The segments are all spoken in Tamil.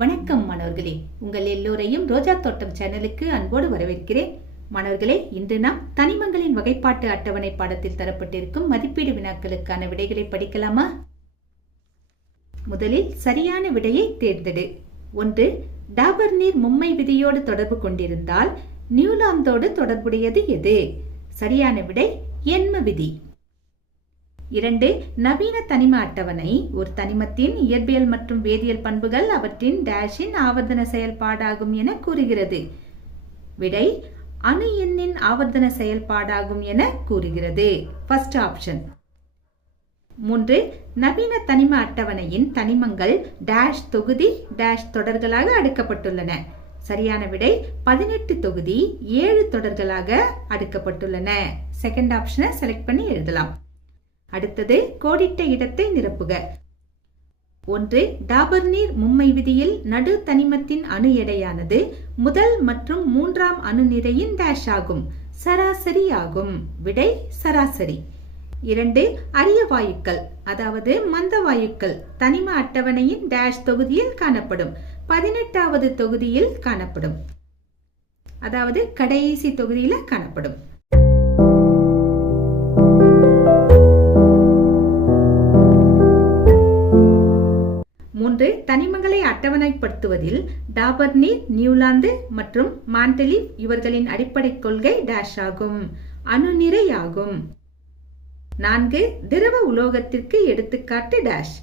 வணக்கம் மாணவர்களே உங்கள் எல்லோரையும் ரோஜா தோட்டம் சேனலுக்கு அன்போடு வரவேற்கிறேன். மாணவர்களே இன்று நாம் தனிமங்களின் வகைப்பாட்டு அட்டவணை பாடத்தில் தரப்பட்டிருக்கும் மதிப்பீடு வினாக்களுக்கான விடைகளை படிக்கலாமா? முதலில் சரியான விடையை தேர்ந்தெடு. ஒன்று டாபர் நீர் மும்மை விதியோடு தொடர்பு கொண்டிருந்தால் நியூலாந்தோடு தொடர்புடையது எது? சரியான விடை எண்ம விதி. இரண்டு நவீன தனிம அட்டவணை ஒரு தனிமத்தின் இயற்பியல் மற்றும் வேதியியல் பண்புகள் அவற்றின் டேஷின் ஆவர்த்தன செயல்பாடாகும் என கூறுகிறது. விடை அணு எண்ணின் ஆவர்த்தன செயல்பாடாகும் என கூறுகிறது. ஃபர்ஸ்ட் ஆப்ஷன் மூன்று நவீன தனிம அட்டவணையின் தனிமங்கள் டேஷ் தொகுதி டேஷ் தொடர்களாக அடுக்கப்பட்டுள்ளன. சரியான விடை பதினெட்டு தொகுதி ஏழு தொடர்களாக அடுக்கப்பட்டுள்ளன. செகண்ட் ஆப்ஷனை செலக்ட் பண்ணி எழுதலாம். அடுத்தது கோடிட்ட இடத்தை நிரப்புக. ஒன்று டாபர் நீர் மும்மை விதியில் நடு தனிமத்தின் அணு எடையானது முதல் மற்றும் மூன்றாம் அணு நிறையின் டேஷ் ஆகும். சராசரி ஆகும் விடை சராசரி. இரண்டு அரிய வாயுக்கள் அதாவது மந்த வாயுக்கள் தனிம அட்டவணையின் டேஷ் தொகுதியில் காணப்படும். பதினெட்டாவது தொகுதியில் காணப்படும். அதாவது கடைசி தொகுதியில் காணப்படும். மூன்று தனிமங்களை அட்டவணைப்படுத்துவதில் டாபர்னீர் நியூலாந்து மற்றும் மாண்டலி இவர்களின் அடிப்படை கொள்கை டேஷ் ஆகும். அணுநிறை ஆகும் நான்கு திரவ உலோகத்திற்கு எடுத்துக்காட்டு டேஷ்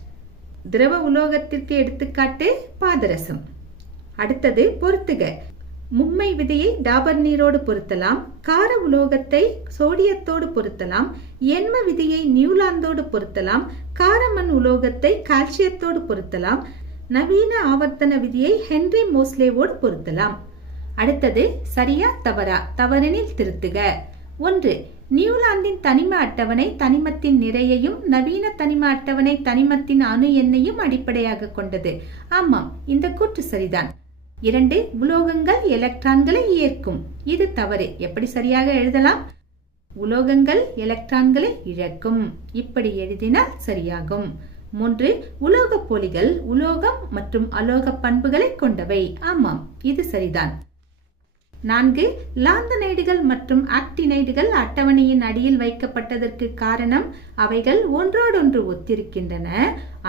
திரவ உலோகத்திற்கு எடுத்துக்காட்டு பாதரசம். அடுத்தது பொருத்துக. மும்மை விதியை டாபர் நீரோடு பொருத்தலாம். கார உலோகத்தை சோடியத்தோடு பொருத்தலாம். எண்ம விதியை நியூலாந்தோடு பொருத்தலாம். காரமண் உலோகத்தை கால்சியத்தோடு பொருத்தலாம். நவீன ஆவர்த்தன விதியை ஹென்ரி மோஸ்லேவோடு பொருத்தலாம். அடுத்தது சரியா தவறா தவறெனில் திருத்துக. ஒன்று நியூலாந்தின் தனிம அட்டவணை தனிமத்தின் நிறையையும் நவீன தனிம அட்டவணை தனிமத்தின் அணு எண்ணையும் அடிப்படையாக கொண்டது. ஆமாம் இந்த கூற்று சரிதான். இரண்டு உலோகங்கள் எலக்ட்ரான்களை ஏற்கும் இது தவறு. எப்படி சரியாக எழுதலாம்? உலோகங்கள் எலக்ட்ரான்களை இழக்கும். இப்படி எழுதினால் சரியாகும். மூன்று உலோக போலிகள் உலோகம் மற்றும் அலோக பண்புகளை கொண்டவை. ஆமாம் இது சரிதான். நான்கு லாந்தனைடுகள் மற்றும் ஆக்டினைடுகள் அட்டவணையின் அடியில் வைக்கப்பட்டதற்கு காரணம் அவைகள் ஒன்றோடொன்று ஒத்திருக்கின்றன.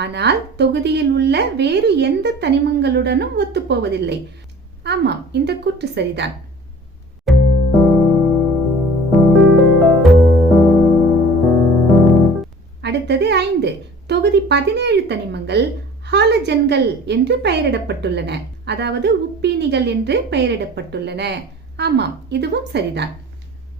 ஆனால் தொகுதியில் உள்ள வேறு எந்த தனிமங்களுடனும் ஒத்துப்போவதில்லை. ஆமாம் இந்த கூற்று சரிதான். அடுத்தது ஐந்து தொகுதி பதினேழு தனிமங்கள் ஹாலஜன்கள் என்று பெயரிடப்பட்டுள்ளன. அதாவது உப்பீனிகள் என்று பெயரிடப்பட்டுள்ளன. ஆமாம் இதுவும் சரிதான்.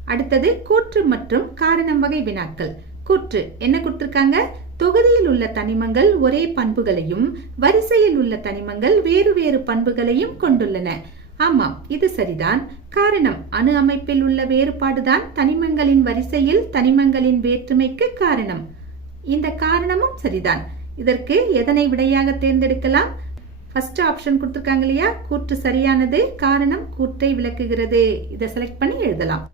அடுத்தது கூற்று மற்றும் காரணம் வகை வினாக்கள். கூற்று என்ன கொடுத்திருக்காங்க? தொகுதியில் உள்ள தனிமங்கள் ஒரே பண்புகளையும் வரிசையில் உள்ள தனிமங்கள் வேறு வேறு பண்புகளையும் கொண்டுள்ளன. ஆமாம் இது சரிதான். காரணம் அணு அமைப்பில் உள்ள வேறுபாடுதான் தனிமங்களின் வரிசையில் தனிமங்களின் வேற்றுமைக்கு காரணம். இந்த காரணமும் சரிதான். இதற்கு எதனை விடையாக தேர்ந்தெடுக்கலாம்? ஃபர்ஸ்ட் ஆப்ஷன் கொடுத்துருக்காங்க இல்லையா? கூற்று சரியானது காரணம் கூற்றை விளக்குகிறது. இதை செலக்ட் பண்ணி எழுதலாம்.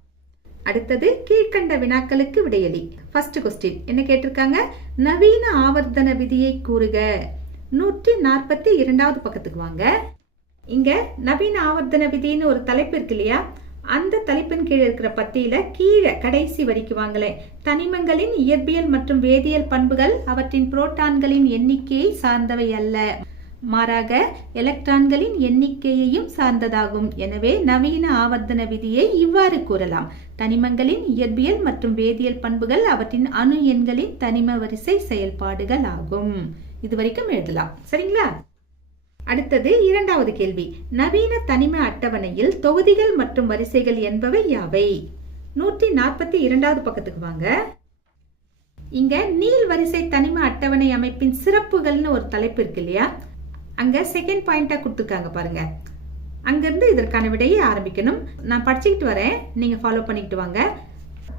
அடுத்தது கீழ்கண்ட வினாக்களுக்கு விடையளி ஃபர்ஸ்ட் கொஸ்டின் என்ன கேட்டிருக்காங்க? நவீன ஆவர்த்தன விதியை கூறுக. நூற்றி நாற்பத்தி இரண்டாவது பக்கத்துக்கு வாங்க. இங்க நவீன ஆவர்த்தன விதின்னு ஒரு தலைப்பு இருக்கு இல்லையா? அந்த தலைப்பின் கீழே இருக்கிற பத்தியில கீழே கடைசி வரிக்கு வாங்களேன் தனிமங்களின் இயற்பியல் மற்றும் வேதியியல் பண்புகள் அவற்றின் புரோட்டான்களின் எண்ணிக்கையை சார்ந்தவை அல்ல. மாறாக எலக்ட்ரான்களின் எண்ணிக்கையையும் சார்ந்ததாகும். எனவே நவீன ஆவர்த்தன விதியை இவ்வாறு கூறலாம். தனிமங்களின் இயற்பியல் மற்றும் வேதியியல் பண்புகள் அவற்றின் அணு எண்களின் தனிம வரிசை செயல்பாடுகள் ஆகும். இது வரைக்கும் எழுதலாம். சரிங்களா? அடுத்தது இரண்டாவது கேள்வி. நவீன தனிம அட்டவணையில் தொகுதிகள் மற்றும் வரிசைகள் என்பவை யாவை? நூற்றி நாற்பத்தி இரண்டாவது பக்கத்துக்கு வாங்க. இங்க நீள் வரிசை தனிம அட்டவணை அமைப்பின் சிறப்புகள்னு ஒரு தலைப்பு இருக்கு இல்லையா? அங்க செகண்ட் பாயிண்டா கொடுத்துருக்காங்க பாருங்க. அங்கிருந்து இதற்கான விடையை ஆரம்பிக்கணும். நான் படிச்சுக்கிட்டு வரேன். நீங்க ஃபாலோ பண்ணிக்கிட்டு வாங்க.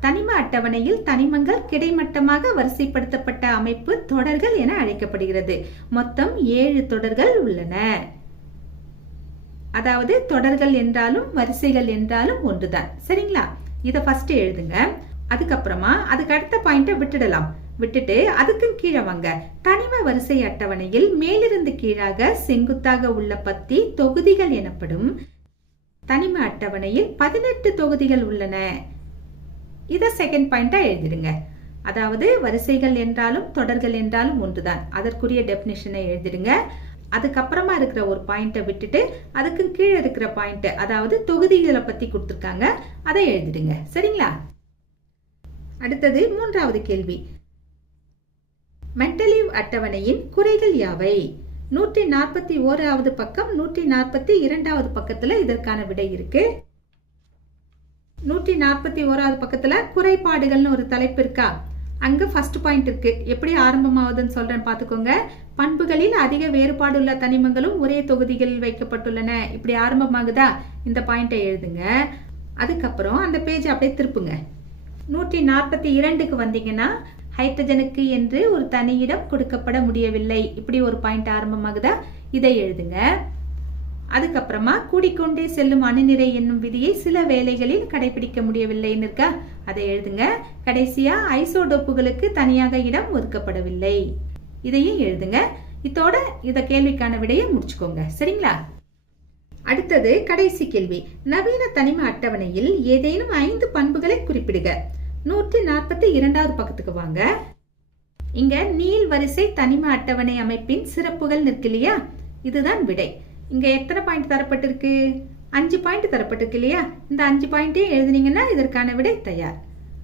தனிம அட்டவணையில் தனிமங்கள் கிடைமட்டமாக வரிசைப்படுத்தப்பட்ட அமைப்பு தொடர்கள் என அழைக்கப்படுகிறது. மொத்தம் ஏழு தொடர்கள் உள்ளன. அதாவது தொடர்கள் என்றாலும் வரிசைகள் என்றாலும் ஒன்றுதான். சரிங்களா? இதை ஃபர்ஸ்ட் எழுதுங்க. அதுக்கப்புறமா அதுக்கு அடுத்த பாயிண்ட்டை விட்டுடலாம். விட்டுட்டு அதுக்கும் கீழே வாங்க. தனிம வரிசை அட்டவணையில் மேலிருந்து கீழாக செங்குத்தாக உள்ள பத்தி தொகுதிகள் எனப்படும் தனிம அட்டவணையில் பதினெட்டு தொகுதிகள் உள்ளன. இதை செகண்ட் பாயிண்டாக எழுதிடுங்க. அதாவது வரிசைகள் என்றாலும் தொடர்கள் என்றாலும் ஒன்றுதான். அதற்குரிய டெபினிஷனை எழுதிடுங்க. அதுக்கப்புறமா இருக்கிற ஒரு பாயிண்ட்டை விட்டுட்டு அதுக்கு கீழே இருக்கிற பாயிண்ட் அதாவது தொகுதிகளை பத்தி கொடுத்துருக்காங்க அதை எழுதிடுங்க. சரிங்களா? அடுத்தது மூன்றாவது கேள்வி. மென்டலீவ் அட்டவணையின் குறைகள் யாவை? நூற்றி நாற்பத்தி ஓராவது பக்கம் நூற்றி நாற்பத்தி இரண்டாவது பக்கத்துல இதற்கான விடை இருக்கு. நூற்றி நாற்பத்தி ஓராவது பக்கத்தில் குறைபாடுகள்னு ஒரு தலைப்பு இருக்கா? அங்கே ஃபர்ஸ்ட் பாயிண்ட் இருக்கு. எப்படி ஆரம்பமாகுதுன்னு சொல்கிறேன் பார்த்துக்கோங்க பண்புகளில் அதிக வேறுபாடுள்ள தனிமங்களும் ஒரே தொகுதிகளில் வைக்கப்பட்டுள்ளன. இப்படி ஆரம்பமாகுதா? இந்த பாயிண்ட்டை எழுதுங்க. அதுக்கப்புறம் அந்த பேஜ் அப்படியே திருப்புங்க. நூற்றி நாற்பத்தி இரண்டுக்கு வந்தீங்கன்னா ஹைட்ரஜனுக்கு என்று ஒரு தனியிடம் கொடுக்கப்பட முடியவில்லை. இப்படி ஒரு பாயிண்ட் ஆரம்பமாகுதா? இதை எழுதுங்க. அதுக்கப்புறமா கூடிக்கொண்டே செல்லும் அணுநிறை என்னும் விதியை சில வேலைகளில் கடைபிடிக்க முடியவில்லைன்னு இருக்கா அதை எழுதுங்க. கடைசியா ஐசோடோப்புகளுக்கு தனியாக இடம் ஒதுக்கப்படவில்லை. இதையும் எழுதுங்க. இதோட இத கேள்விக்கான விடையை முடிச்சுக்கோங்க. சரிங்களா? அடுத்தது கடைசி கேள்வி. நவீன தனிம அட்டவணையில் ஏதேனும் ஐந்து பண்புகளை குறிப்பிடுக. நூற்றி நாற்பத்தி இரண்டாவது பக்கத்துக்கு வாங்க. இங்க நீள் வரிசை தனிம அட்டவணை அமைப்பின் சிறப்புகள் நிற்கு இதுதான் விடை. இங்க எத்தனை பாயிண்ட் தரப்பட்டிருக்கு? அஞ்சு பாயிண்ட் தரப்பட்டிருக்கு இல்லையா? இந்த அஞ்சு பாயிண்ட்டையும் எழுதுனீங்கன்னா இதற்கான விடை தயார்.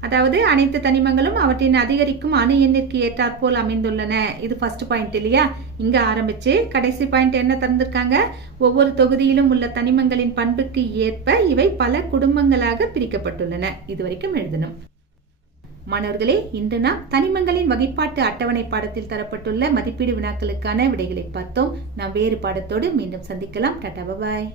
அதாவது அனைத்து தனிமங்களும் அவற்றின் அதிகரிக்கும் அணு எண்ணிற்கு ஏற்றாற்போல் அமைந்துள்ளன. இது ஃபர்ஸ்ட் பாயிண்ட் இல்லையா? இங்க ஆரம்பிச்சு கடைசி பாயிண்ட் என்ன தந்திருக்காங்க? ஒவ்வொரு தொகுதியிலும் உள்ள தனிமங்களின் பண்புக்கு ஏற்ப இவை பல குடும்பங்களாக பிரிக்கப்பட்டுள்ளன. இது வரைக்கும் எழுதணும். மாணவர்களே இன்று நாம் தனிமங்களின் வகைப்பாட்டு அட்டவணை பாடத்தில் தரப்பட்டுள்ள மதிப்பீடு வினாக்களுக்கான விடைகளை பார்த்தோம். நாம் வேறு பாடத்தோடு மீண்டும் சந்திக்கலாம். டாடா பாய்.